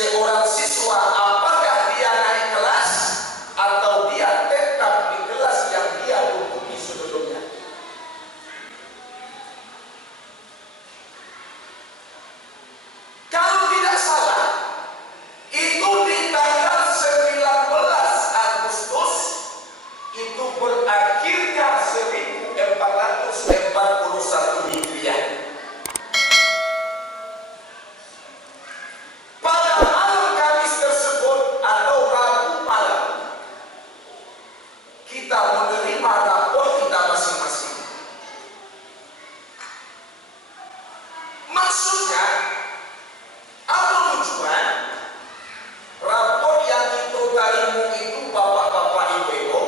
seorang siswa apakah dia naik kelas atau dia tetap di kelas yang dia duduki sebelumnya. Kalau tidak salah, itu di tanggal 19 Agustus itu berakhirnya 1441 Hijriah. Pada malam Kamis tersebut atau Rabu malam, kita menerima rapor kita masing-masing. Maksudnya, apa tujuan? Rapor yang itu tarimu itu bapak-bapak ibu-ibu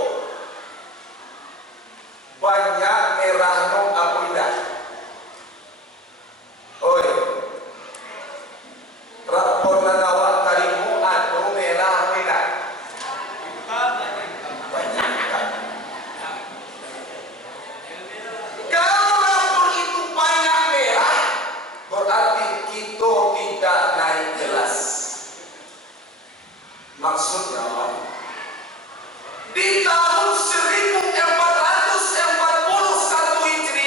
banyak merah non apidah. Oi, rapor nanawak tarimu atau merah apidah banyak kan? Kalau rapor itu banyak merah, berarti kita tidak naik kelas. Maksudnya apa? Di tahun 1441 Hijriah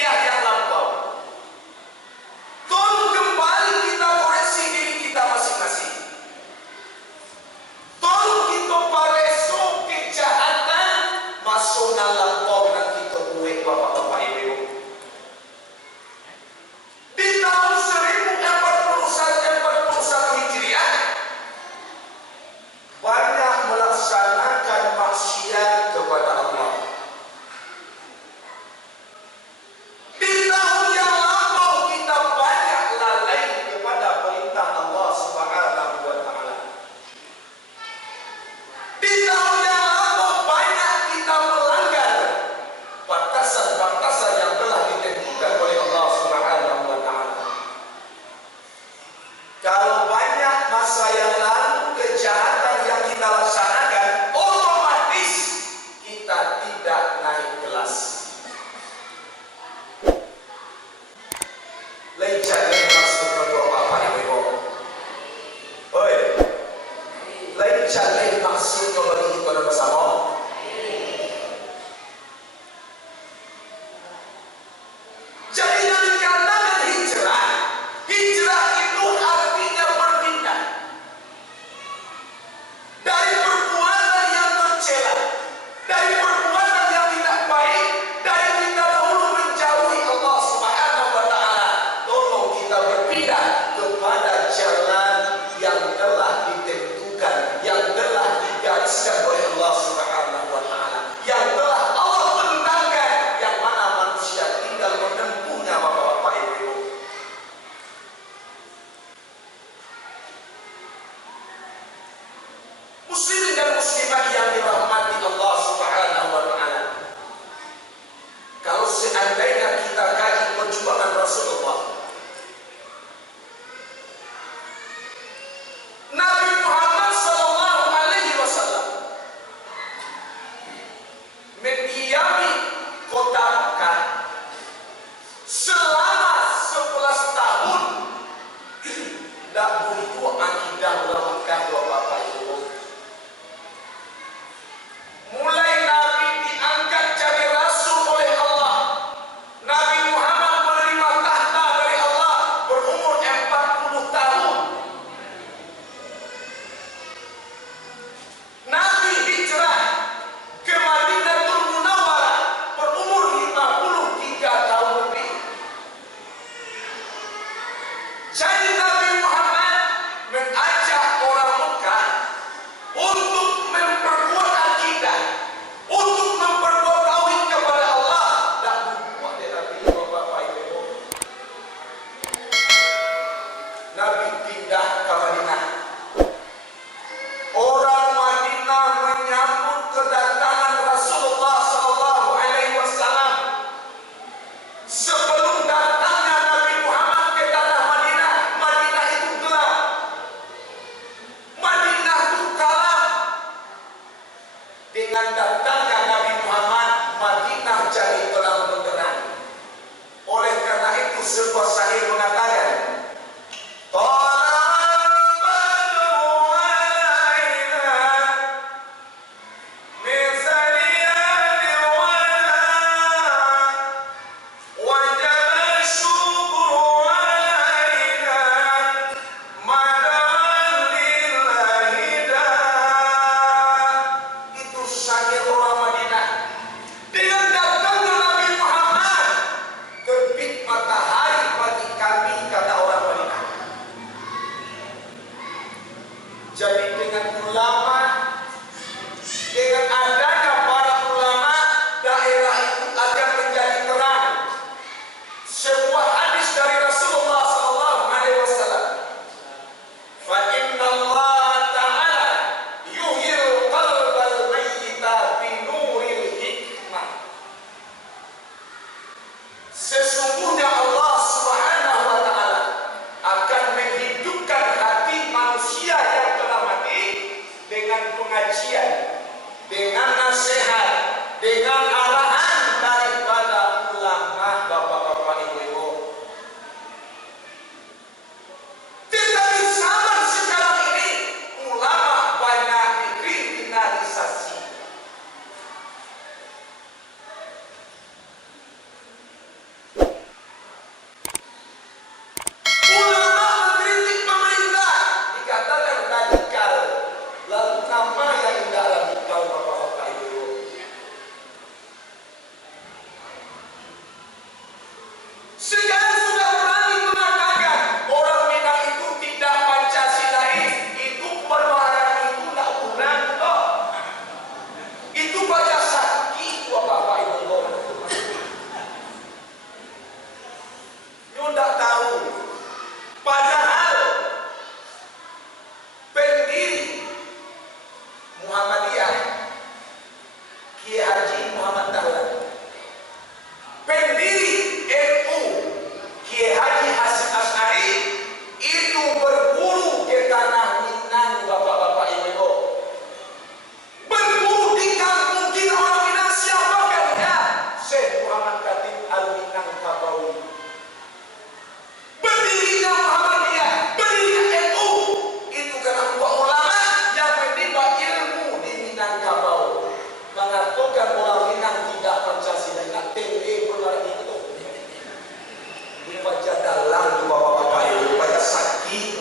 baca dalang tuh bapak-bapak itu, baca sakit.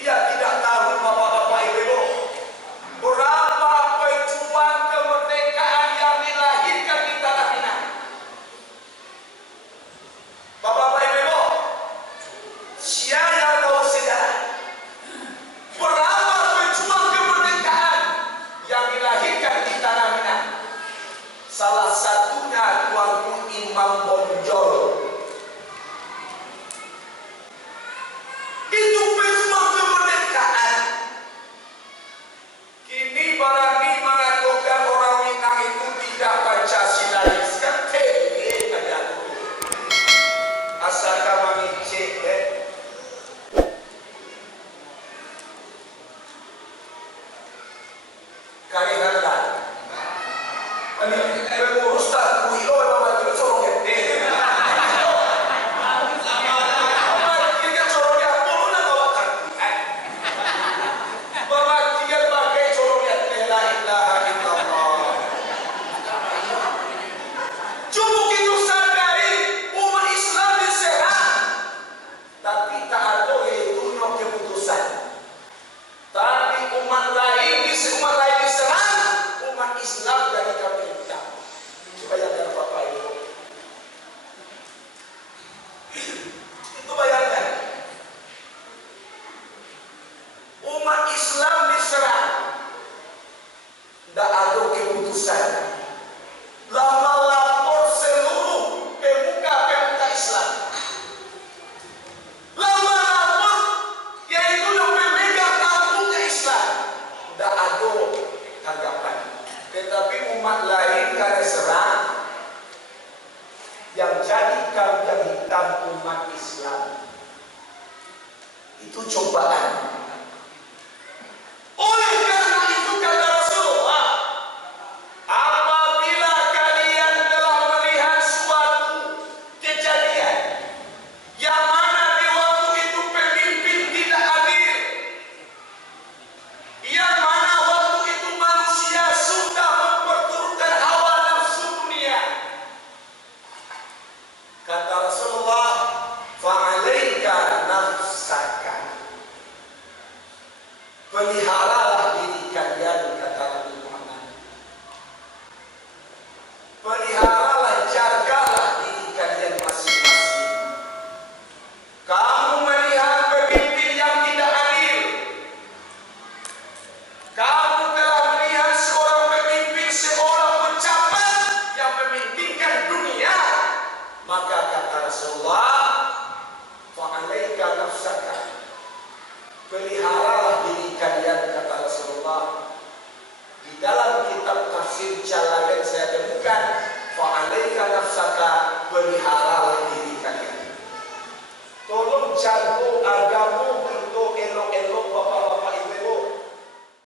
Dia tidak tahu bapak-bapak ibu berapa pejuang kemerdekaan yang dilahirkan di tanah Minang. Bapak-bapak ibu, saya tahu sejarah berapa pejuang kemerdekaan yang dilahirkan di tanah Minang. Salah satunya Tuangku Imam Bonjol. Itu pejuang kemerdekaan. Kini barani mengatakan orang Minang itu tidak Pancasilais. Kan tele aja tuh. Asalkan mengicik karihanlah. Ini pengurus tak kuilo memang mati corong ya. Kita corong ya turun dan bawa kartu. Bawa tiga bagai corong ya. La ilaha illallah. Cukup itu sadari umat Islam diserang, tapi tak ada itu keputusan. Tapi umat lain diserang, umat Islam dari kami hitam. Bayangkan Bapak Ibu. Itu bayangkan. Umat Islam diserang. Tidak ada keputusan. Lama lapor seluruh pemuka Islam. Lama lapor yaitu yang pemegang tampung Islam. Tidak ada tanggapan. Tetapi umat lain karena serang, yang jadi kambing hitam umat Islam. Itu cobaan. Oleh karena itu kata Rasulullah, apabila kalian telah melihat suatu kejadian yang mana di waktu itu pemimpin tidak adil, yang mana waktu itu manusia sudah memperturutkan hawa nafsu dunia, kata Rasulullah, fa'alaika nafsaka, peliharalah diri kalian, kata Nabi Muhammad. Peliharalah, jagalah diri kalian masing-masing. Kamu melihat pemimpin yang tidak adil, kamu telah melihat seorang pemimpin, seorang pejabat yang memimpinkan dunia, maka kata Rasulullah, fa'alaika nafsaka, peliharalah diri kalian, kata Rasulullah. Di dalam kitab tafsir Jalalain saya temukan, fa'alaika nafsaka, peliharalah diri kalian. Tolong jago agama